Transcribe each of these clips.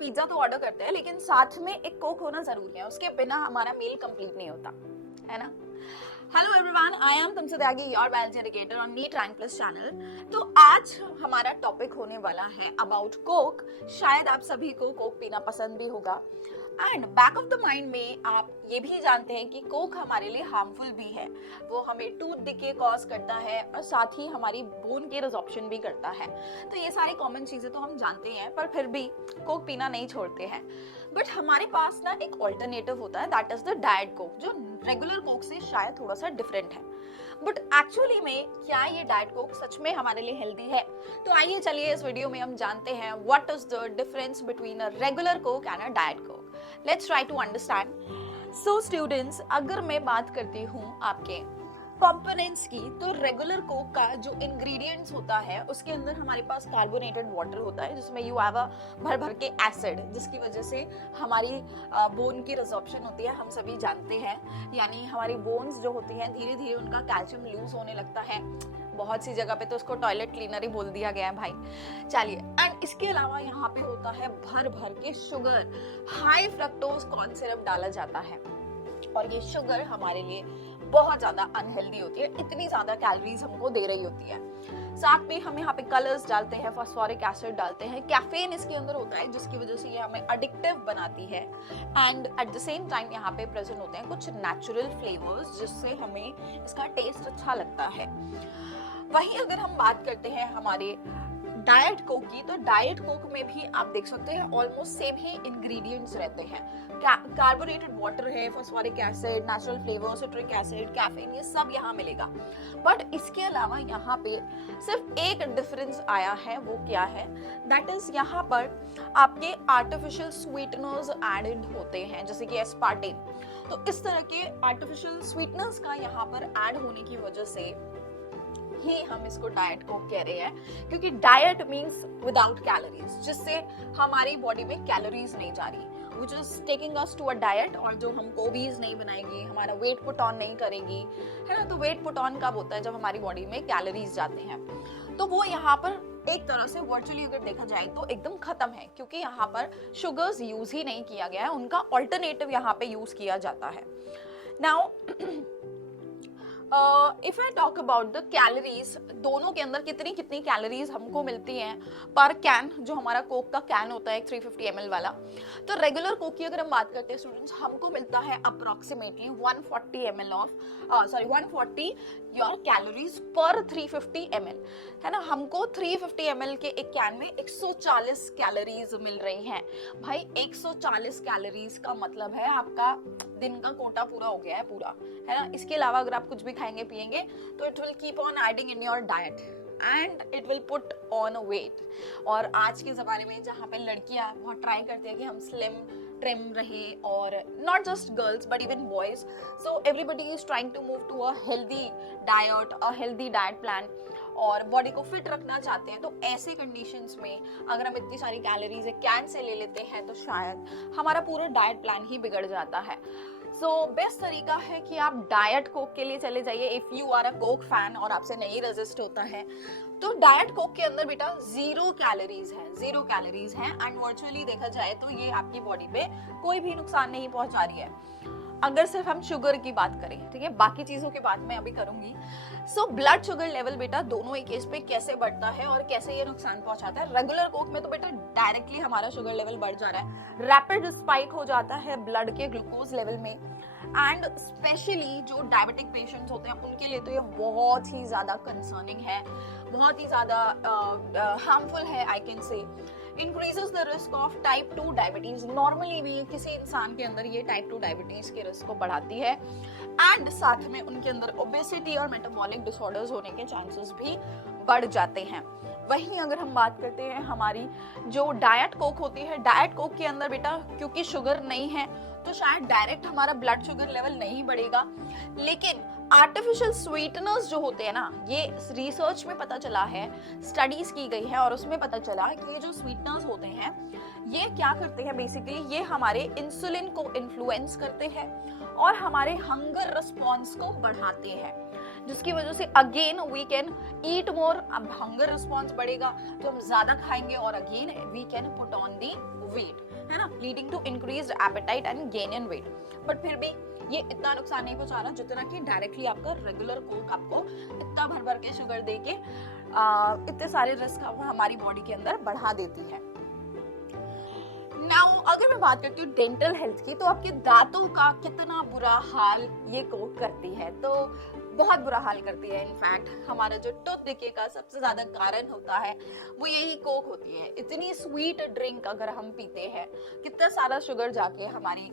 Pizza तो order करते हैं, लेकिन साथ में एक कोक होना जरूरी है, उसके बिना हमारा मील कंप्लीट नहीं होता, है ना। हेलो एवरीवन, आई एम तुमसे Tyagi, your biology educator on NEET rank plus channel. तो आज हमारा टॉपिक होने वाला है अबाउट कोक। शायद आप सभी को कोक पीना पसंद भी होगा, and back of the mind में आप ये भी जानते हैं कि कोक हमारे लिए हार्मफुल भी है। वो हमें टूथ डिके कॉज करता है और साथ ही हमारी बोन के रिजॉर्प्शन भी करता है। तो ये सारी कॉमन चीजें तो हम जानते हैं, पर फिर भी कोक पीना नहीं छोड़ते हैं। बट हमारे पास ना एक ऑल्टरनेटिव होता है, that is the diet Coke, जो रेगुलर कोक से शायद थोड़ा सा डिफरेंट है। बट एक्चुअली में क्या ये डाइट कोक सच में हमारे लिए हेल्दी है? तो आइए चलिए इस वीडियो में हम जानते हैं what is the difference between a regular Coke and a diet Coke. Let's try to understand. So students, अगर मैं बात करती हूँ आपके कंपोनेंट्स की, तो रेगुलर कोक का जो इंग्रेडिएंट्स होता है उसके अंदर हमारे पास कार्बोनेटेड वाटर होता है, जिसमें यू हैव अ भर भर के एसिड, जिसकी वजह से हमारी बोन की रिजॉर्प्शन होती है, हम सभी जानते हैं। यानी हमारी बोन्स जो होती हैं धीरे धीरे उनका कैल्शियम लूज होने लगता है। बहुत सी जगह पे तो उसको टॉयलेट क्लीनर ही बोल दिया गया है भाई। चलिए, एंड इसके अलावा यहाँ पे होता है भर भर के sugar, high fructose corn syrup डाला जाता है, और ये शुगर हमारे लिए बहुत ज्यादा अनहेल्दी होती है, इतनी ज्यादा कैलोरीज हमको दे रही होती है। साथ में हम यहाँ पे कलर्स डालते हैं, फास्फोरिक एसिड डालते हैं, कैफीन इसके अंदर होता है, जिसकी वजह से ये हमें एडिक्टिव बनाती है। And at the same time यहाँ पे प्रेजेंट होते हैं कुछ नेचुरल फ्लेवर्स, जिससे हमें इसका टेस्ट अच्छा लगता है। वहीं अगर हम बात करते हैं हमारे डाइट कोक की, तो डाइट कोक में भी आप देख सकते हैं ऑलमोस्ट सेम ही इंग्रेडिएंट्स रहते हैं। कार्बोनेटेड वाटर है, phosphoric acid, natural flavour, citric acid, caffeine, ये सब यहाँ मिलेगा। बट इसके अलावा यहाँ पे सिर्फ एक डिफरेंस आया है, वो क्या है? दैट इज यहाँ पर आपके आर्टिफिशियल स्वीटनर्स एडेड होते हैं, जैसे कि एस्पार्टेम। तो इस तरह के आर्टिफिशियल स्वीटनर्स का यहाँ पर ऐड होने की वजह से ही हम इसको डाइट कोक कह रहे हैं, क्योंकि डाइट मीन्स विदाउट कैलोरीज, जिससे हमारी बॉडी में कैलोरीज नहीं जा रही, which is taking us to a diet, और जो हमको ओबीज नहीं बनाएगी, हमारा वेट पुट ऑन नहीं करेगी, है ना। तो वेट पुट ऑन कब होता है? जब हमारी बॉडी में कैलोरीज जाते हैं। तो वो यहाँ पर एक तरह से वर्चुअली अगर देखा जाए तो एकदम खत्म है, क्योंकि यहाँ पर शुगर्स यूज ही नहीं किया गया है, उनका ऑल्टरनेटिव यहाँ पे यूज किया जाता है। Now if I talk about the calories, दोनों के अंदर कितनी कितनी कैलोरीज हमको मिलती हैं पर कैन, जो हमारा कोक का कैन होता है 350 ml वाला। तो रेगुलर कोक की अगर हम बात करते हैं स्टूडेंट्स, हमको मिलता है approximately 140 ml of 140 your calories पर 350 ml, है ना। हमको 350 ml के एक कैन में 140 कैलोरीज मिल रही हैं। भाई 140 कैलोरीज का मतलब है आपका दिन का कोटा पूरा हो गया है पूरा, है ना। इसके अलावा अगर आप कुछ भी खाएंगे पिएंगे तो it will keep on adding in your diet and it will put on weight. और आज के ज़माने में जहाँ पे लड़कियाँ बहुत ट्राई करती है कि हम स्लिम ट्रिम रहे, और not just girls but even boys, so everybody is trying to move to a healthy diet, a healthy diet plan, और बॉडी को फिट रखना चाहते हैं। तो ऐसे कंडीशंस में अगर हम इतनी सारी कैलोरीज एक कैन से ले लेते हैं तो शायद हमारा पूरा डाइट प्लान ही बिगड़ जाता है। सो बेस्ट तरीका है कि आप डाइट कोक के लिए चले जाइए if you are a Coke fan और आपसे नहीं रेजिस्ट होता है। तो डाइट कोक के अंदर बेटा 0 कैलोरीज है, एंड वर्चुअली देखा जाए तो ये आपकी बॉडी पे कोई भी नुकसान नहीं पहुंचा रही है, अगर सिर्फ हम शुगर की बात करें, ठीक है। बाकी चीजों की बात मैं अभी करूंगी। सो ब्लड शुगर लेवल बेटा दोनों ही केस पे कैसे बढ़ता है और कैसे ये नुकसान पहुंचाता है? रेगुलर कोक में तो बेटा डायरेक्टली हमारा शुगर लेवल बढ़ जा रहा है, रैपिड स्पाइक हो जाता है ब्लड के ग्लूकोज लेवल में, एंड स्पेशली जो डायबिटिक पेशेंट्स होते हैं उनके लिए तो ये बहुत ही ज्यादा कंसर्निंग है, बहुत ही ज्यादा हार्मफुल है, I can say. Increases the risk of type 2 diabetes. Normally भी किसी इंसान के अंदर ये टाइप 2 डायबिटीज के रिस्क को बढ़ाती है, एंड साथ में उनके अंदर ओबेसिटी और मेटाबॉलिक डिसऑर्डर्स होने के चांसेस भी बढ़ जाते हैं। वहीं अगर हम बात करते हैं हमारी जो डाइट कोक होती है, डाइट कोक के अंदर बेटा क्योंकि शुगर नहीं है तो शायद डायरेक्ट हमारा ब्लड शुगर लेवल नहीं बढ़ेगा, लेकिन आर्टिफिशियल स्वीटनर्स जो होते हैं ना, ये रिसर्च में पता चला है, स्टडीज की गई है और उसमें पता चला कि ये जो स्वीटनर्स होते हैं ये क्या करते हैं, बेसिकली ये हमारे इंसुलिन को इन्फ्लुएंस करते हैं और हमारे हंगर रिस्पॉन्स को बढ़ाते हैं, जिसकी वजह से again we can eat more. अब हंगर रिस्पॉन्स बढ़ेगा तो हम ज्यादा खाएंगे और again we can put on the weight. है ना, leading to increased appetite and gain in weight. But फिर भी ये इतना नुकसान नहीं पहुंचा रहा जितना कि डायरेक्टली आपका रेगुलर कोक आपको इतना भर भर के शुगर दे के इतने सारे रिस्क हमारी बॉडी के अंदर बढ़ा देती है। नाउ अगर मैं बात करती हूँ डेंटल हेल्थ की, तो आपके दांतों का कितना बुरा हाल ये कोक करती है, तो बहुत बुरा हाल करती है। इनफैक्ट हमारा जो टूथ डिके का सबसे ज्यादा कारण होता है वो यही कोक होती है। इतनी स्वीट ड्रिंक अगर हम पीते हैं, कितना सारा शुगर जाके हमारी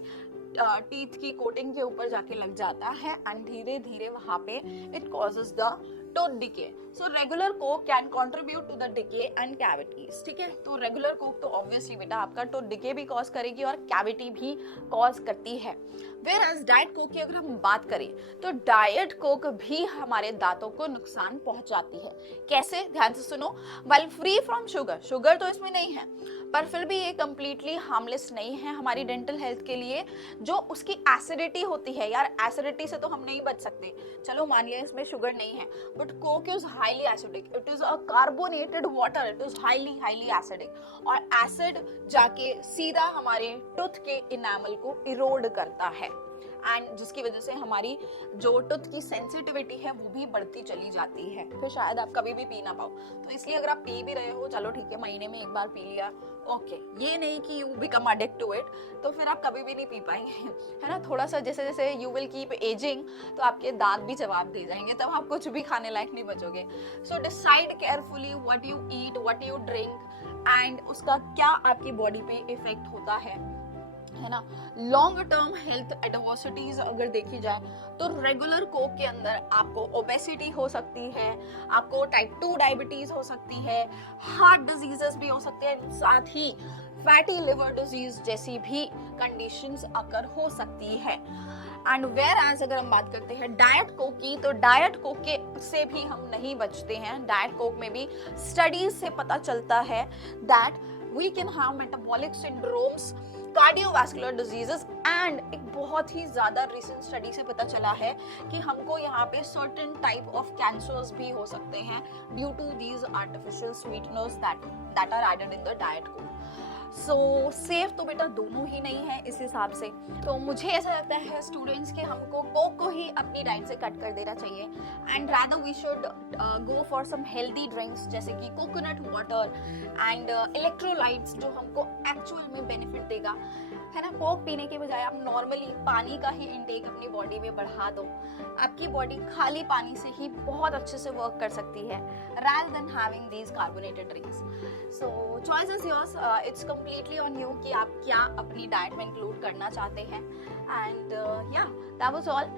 टीथ की कोटिंग के ऊपर जाके लग जाता है एंड धीरे धीरे वहां पे it causes the tooth decay. So regular Coke can contribute to the decay and cavities. ठीक है, तो रेगुलर कोक तो ऑब्वियसली बेटा आपका टूथ डिके भी कॉज करेगी और कैविटी भी कॉज करती है। Whereas डाइट कोक की अगर हम बात करें तो डाइट कोक भी हमारे दांतों को नुकसान पहुंचाती है। कैसे, ध्यान से सुनो। Well free from sugar, sugar तो इसमें नहीं है, पर फिर भी ये कंप्लीटली हार्मलेस नहीं है हमारी डेंटल हेल्थ के लिए। जो उसकी एसिडिटी होती है, यार एसिडिटी से तो हम नहीं बच सकते, चलो मान लिया इसमें शुगर नहीं है, but Coke is highly acidic, it is a carbonated water, it is highly acidic, और एसिड जाके सीधा हमारे टूथ के इनामल को इरोड करता है एंड जिसकी वजह से हमारी जो टूथ की सेंसिटिविटी है वो भी बढ़ती चली जाती है। फिर शायद आप कभी भी पी ना पाओ। तो इसलिए अगर आप पी भी रहे हो, चलो ठीक है, महीने में एक बार पी लिया, ओके, ये नहीं कि you become addict to it, तो फिर आप कभी भी नहीं पी पाएंगे, है ना। थोड़ा सा जैसे जैसे यू विल कीप एजिंग, तो आपके दांत भी जवाब दे जाएंगे, तब आप कुछ भी खाने लायक नहीं बचोगे। So decide carefully what you eat, what you drink and उसका क्या आपकी बॉडी पे इफेक्ट होता है ना। लॉन्ग टर्म हेल्थ एडवर्सिटीज अगर देखी जाए तो रेगुलर कोक के अंदर आपको ओबेसिटी हो सकती है, आपको टाइप 2 डायबिटीज हो सकती है, हार्ट डिजीजेस भी हो सकते हैं, साथ ही फैटी लिवर डिजीज जैसी भी कंडीशंस अकर हो सकती है। एंड वेयर एज अगर हम बात करते हैं डाइट कोक की, तो डाइट कोक के से भी हम नहीं बचते हैं। डाइट कोक में भी स्टडीज से पता चलता है that we can have metabolic syndromes, cardiovascular diseases and एक बहुत ही ज्यादा रिसेंट स्टडी से पता चला है कि हमको यहाँ पे सर्टेन टाइप ऑफ कैंसर्स भी हो सकते हैं due to these artificial sweeteners that are added in the diet Coke. So safe तो बेटा दोनों ही नहीं है इस हिसाब से। तो मुझे ऐसा लगता है स्टूडेंट्स के हमको कोक को ही अपनी डाइट से कट कर देना चाहिए and rather we should go for some healthy drinks जैसे कि कोकोनट वाटर एंड इलेक्ट्रोलाइट्स जो हमको एक्चुअल में बेनिफिट देगा, है ना। कोक पीने के बजाय आप नॉर्मली पानी का ही इंटेक अपनी बॉडी में बढ़ा दो, आपकी बॉडी खाली पानी से ही बहुत अच्छे से वर्क कर सकती है rather than having these carbonated drinks. So choice is yours, it's completely on you कि आप क्या अपनी डाइट में इंक्लूड करना चाहते हैं and yeah, that was all.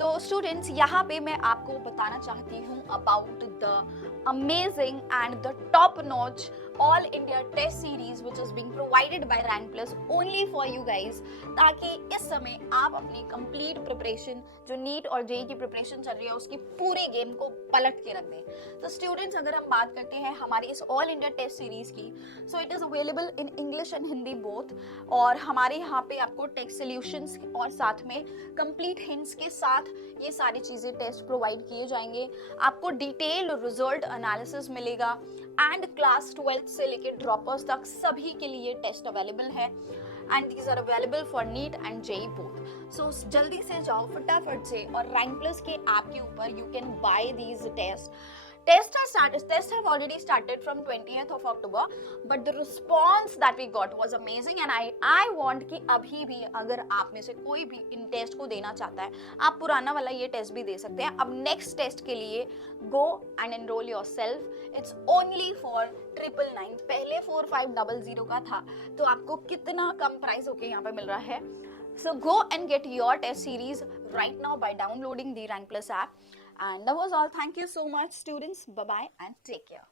तो स्टूडेंट्स यहाँ पे मैं आपको बताना चाहती हूँ about the amazing and the top notch all India test series which is being provided by Rank Plus only for you guys, ताकि इस समय आप अपनी कंप्लीट प्रिपरेशन जो नीट और जेईई की प्रिपरेशन चल रही है उसकी पूरी गेम को पलट के रख दें। तो स्टूडेंट्स अगर हम बात करते हैं हमारी इस ऑल इंडिया टेस्ट सीरीज की, so it is available in English and Hindi both, और हमारे यहाँ पे आपको टेक्स्ट सॉल्यूशंस और साथ में कंप्लीट हिंट्स के साथ ये सारी चीजें टेस्ट प्रोवाइड किए जाएंगे। आपको डिटेल्ड रिजल्ट एनालिसिस मिलेगा एंड क्लास 12 से लेकर ड्रॉपर्स तक सभी के लिए टेस्ट अवेलेबल है and these are available for NEET and JEE both. So जल्दी से जाओ फटाफट से और रैंक प्लस के ऐप के ऊपर you can buy these test. Tests have already started from 20th of October, but the response that we got was amazing and I want कि अभी भी अगर आप में से कोई भी इन टेस्ट को देना चाहता है, आप पुराना वाला ये टेस्ट भी दे सकते हैं. अब नेक्स्ट टेस्ट के लिए go and enroll yourself. It's only for 999. पहले 4500 का था, तो आपको कितना कम प्राइस होके यहाँ पे मिल रहा है. So go and get your test series right now by downloading the Rank Plus app. And that was all. Thank you so much, students. Bye-bye and take care.